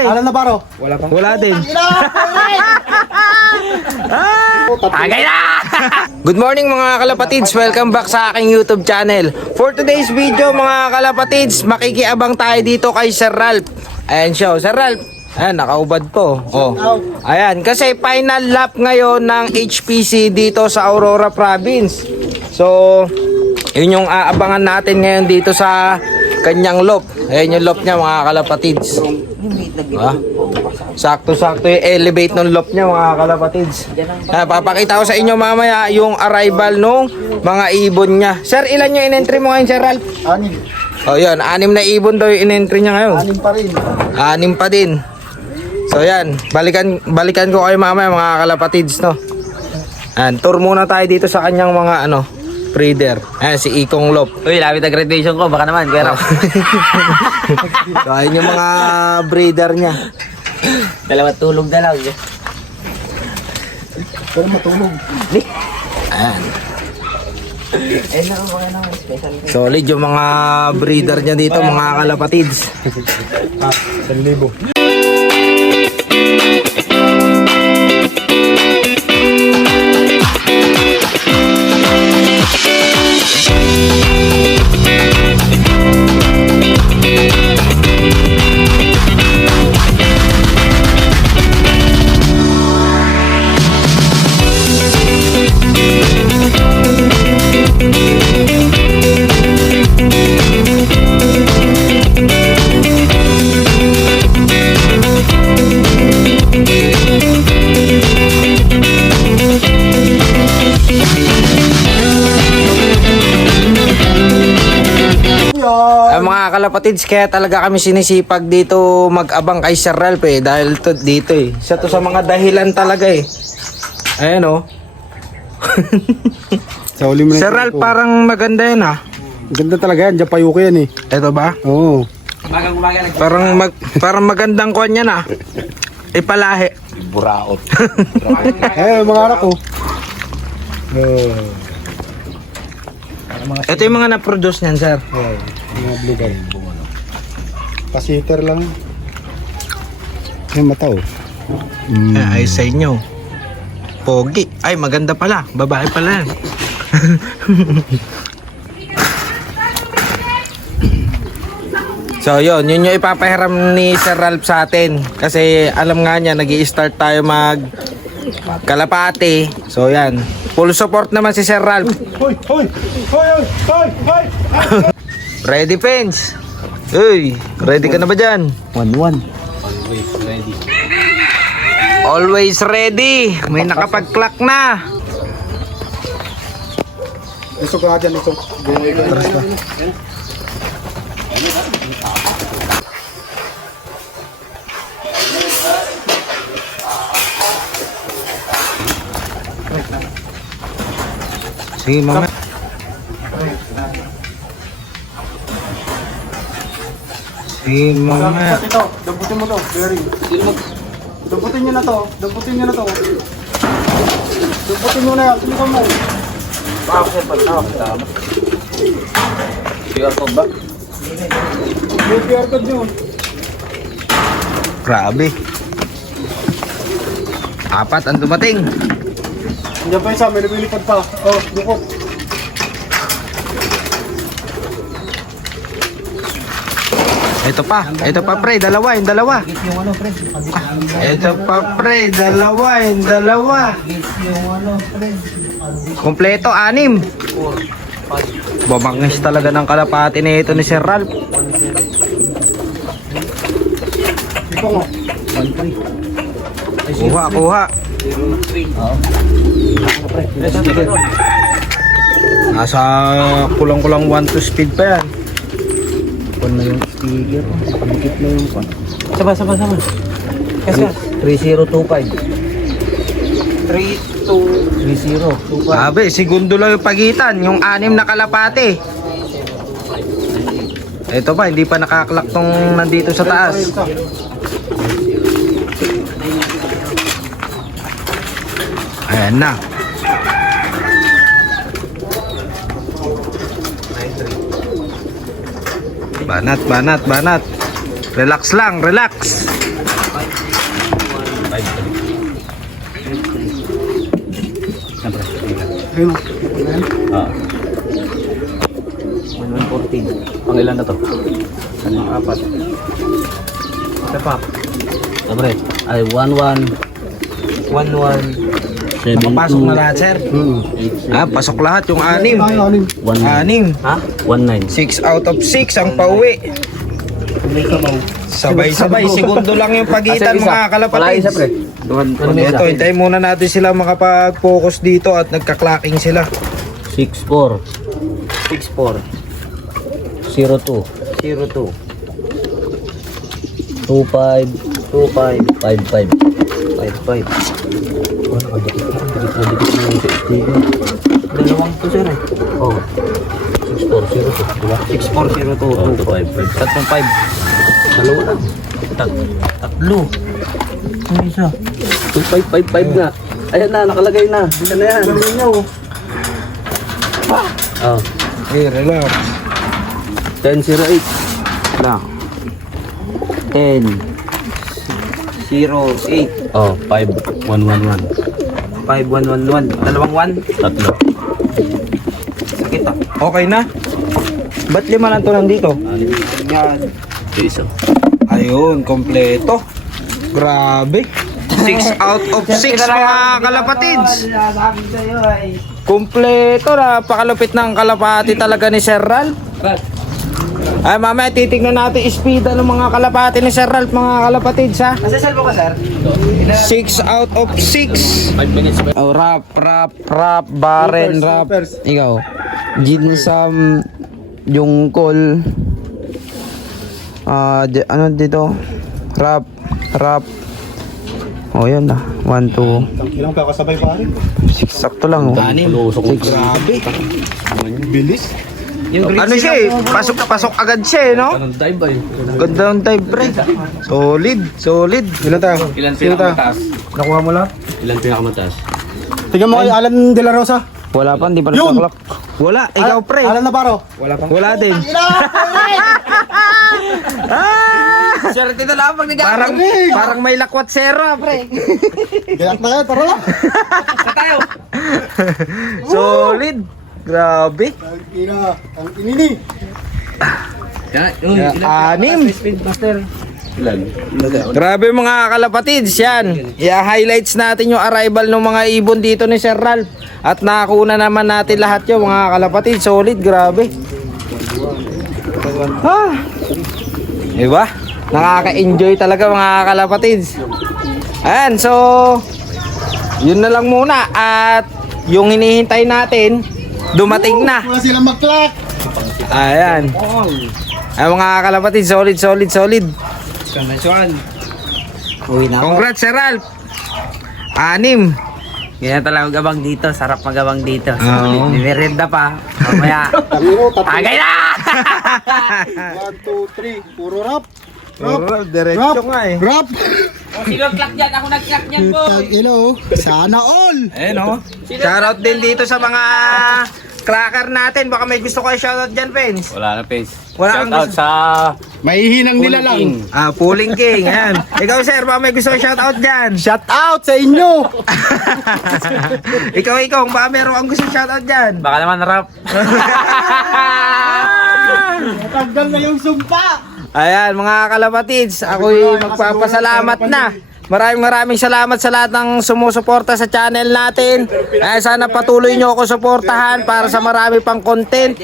pre? Alam na paro? Wala din. Tagay na! Good morning mga kalapatids, welcome back sa aking YouTube channel. For today's video mga kalapatids, makikiabang tayo dito kay Sir Ralph. Ayan siya, Sir Ralph. Ayan, nakaubad po. Oh. Ayan, kasi final lap ngayon ng HPC dito sa Aurora Province. So, yun yung aabangan natin ngayon dito sa kanyang loop. Ayan yung loop niya mga kalapatids. Sakto-sakto yung elevate ng loop niya mga kalapatids. Papakita ko sa inyo mamaya yung arrival nung mga ibon niya. Sir, ilan yung in-entry mo ngayon, Sir Ralph? 6. O yun, 6 na ibon daw yung in-entry niya ngayon. 6 pa rin. 6 pa din. So yan, balikan ko kayo mamaya mga kalapatids, no. Ayan, tour muna tayo dito sa kanyang mga breeder. Ayan, si Ikong Lop. Uy, lapit na graduation ko, baka naman, kaya So ayan yung mga breeder niya. dalawa tulog na lang. Pero matulog. Ayan. Eh, mga naman, special. Solid yung mga breeder niya dito mga kalapatids. 1,000. Mga kalapatids, kaya talaga kami sinisipag dito mag-abang kay Sir Ralph dahil dito isa to sa mga dahilan talaga Ayan Sa uli mo na Sir Ralph, parang maganda yan Ganda talaga yan. Diyan payuko yan eh. Ito ba? Oo. Parang magandang kwan yan Ipalahi. Buraot. Mga anak ko. Ito yung mga na-produce niyan, sir. Mga blue guy. Pasiter lang. Yung mata Ay sa inyo. Pogi. Ay, maganda pala. Babae pala yan. So yun yung ipapahiram ni Sir Ralph sa atin. Kasi alam nga niya, nag-i-start tayo mag kalapati. So yan, full support naman si Sir Ralph. Hoy! Hoy! Hoy! Hoy! Hoy! Ready, Pens? Uy, ready ka na ba dyan? 1-1. Always ready. May nakapag-clock na. Isok ka dyan, isok. Taras ka. Sige, mama. Sige, mama. Ito, damputin mo to. Bearing. Damputin nyo na to. Damputin nyo na to. Damputin nyo na yan. Silipan mo. QR code ba? Yung QR code nyo. Grabe. 4 ang dumating. Diyan pa isa, may lumilipad pa. Oh, lukot. Ito pa pre, dalawa, yung dalawa. Ito pa pre, dalawa, yung dalawa. Kompleto, 6. Babangis talaga ng kalapati na ito ni Sir Ralph. Ito mo. Kuha. Nasa kulang-kulang 1-2 speed pa yan. Kung na yung sticker, pagkit na yung pan. Sama. Kasi 3025. 3025. Sabi, segundo lang yung pagitan, yung 6 na kalapati. Ito pa, hindi pa nakaklak tong nandito sa taas. Ayan na. Banat. Relax lang, relax. Siyempre. Ayun. Ah. 1114. Pang ilan na to? Ano yung apat? Isa pa. Siyempre. Ay, 11. 11. Nakapasok na lahat, sir. Pasok lahat yung anim. Tayo, anim. 6 Ha? 19. out of 6 ang pauwi. Sabay-sabay, segundo lang yung pagitan mga kalapatids. Isa, pre. Ito, hintayin muna natin sila makapag-focus dito at nagka-clocking sila. 64. 6-4. 02. 0-2. 25. 55. 5-5. Dalawang to, sir, eh. Oh. 6402, diba? 6-4-0-2. 25. Tatlong 5. Dalawa lang. Tatlo. Ano isa? 2555 nga. Ayan na, nakalagay na. Ayan na yan. Oh. Okay, relax. 1008. Lang. 10. 0-8. Oh, 5111. 5-1-1-1. Dalawang 1. Tatlo. Sakit ah. Okay na? Ba't 5 lang to nandito? Yan. Isa. Ayun, kompleto. Grabe. 6 out of 6 mga kalapatids. Kompleto. Napakalupit ng kalapati talaga ni Sir Ralph. Ay, mamaya titignan natin speeda ng mga kalapati ni Sir Ralph, mga kalapatids ha. Nasasal mo ka, sir? 6 out of 6. 5 minutes pa. Oh, rap, Baren, rap. Ikaw. Ginsam, yung call. Ano dito? Rap. Oh, yun na. 1, 2, Ilang kakasabay pare? 6. Sakto lang. Oh. Lusok mo. Grabe. Bilis. Ano siya eh? Pasok agad siya eh, no? Anong dive ba yun? Ganda ng type, pre. Solid. Ilan tayo? Ilan Sino tayo? pinakamataas? Nakuha mo lahat? Ilan pinakamataas? Tignan mo kay Alan De La Rosa. Wala pa, hindi pa Yun! nagkaklak. Wala, ikaw pre. Alan Navarro. Wala din. Swerte na lang pag parang may lakwat zero, pre. Gayak na kayo, tara lang. Solid. Grabe. Ang inini. Anim. Ilan? Grabe mga kalapatids, yan. I-highlights natin yung arrival ng mga ibon dito ni Sir Ralph. At nakakuna naman natin lahat yung mga kalapatids. Solid, grabe. Diba? Nakaka-enjoy talaga mga kalapatids. Ayan, so yun na lang muna. At yung hinihintay natin, dumating na. Wala silang mag-clock. Ayan. Ay mga kalapatids, solid. Uwi na ako. Congrats, Sir Ralph. 6. Ganyan talaga gabang dito. Sarap magabang dito. Oo. Nimerenda pa. Mamaya. Tagay na! 1, 2, 3. Puro rap. Diretso nga eh. Rap. Sino clock dyan? Ako nag-clock niyan, boy! Sana all. Eh no. Shoutout din dito sa mga cracker natin. Baka may gusto kayo shoutout dyan, Pens. Wala na, Pace. Wala kang Shout out gusto. sa Mahihinang nila lang. Pooling King. Ayan. Ikaw, sir, baka may gusto kayo shoutout dyan. Shout out sa inyo. ikaw, baka meron kang gusto shoutout dyan. Baka naman rap. Taggal na yung sumpa. Ayan mga kalapatids, ako'y magpapasalamat na. Maraming salamat sa lahat ng sumusuporta sa channel natin. Sana patuloy nyo ako suportahan para sa marami pang content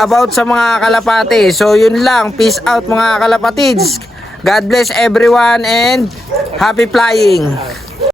about sa mga kalapati. So yun lang, peace out mga kalapatids. God bless everyone and happy flying.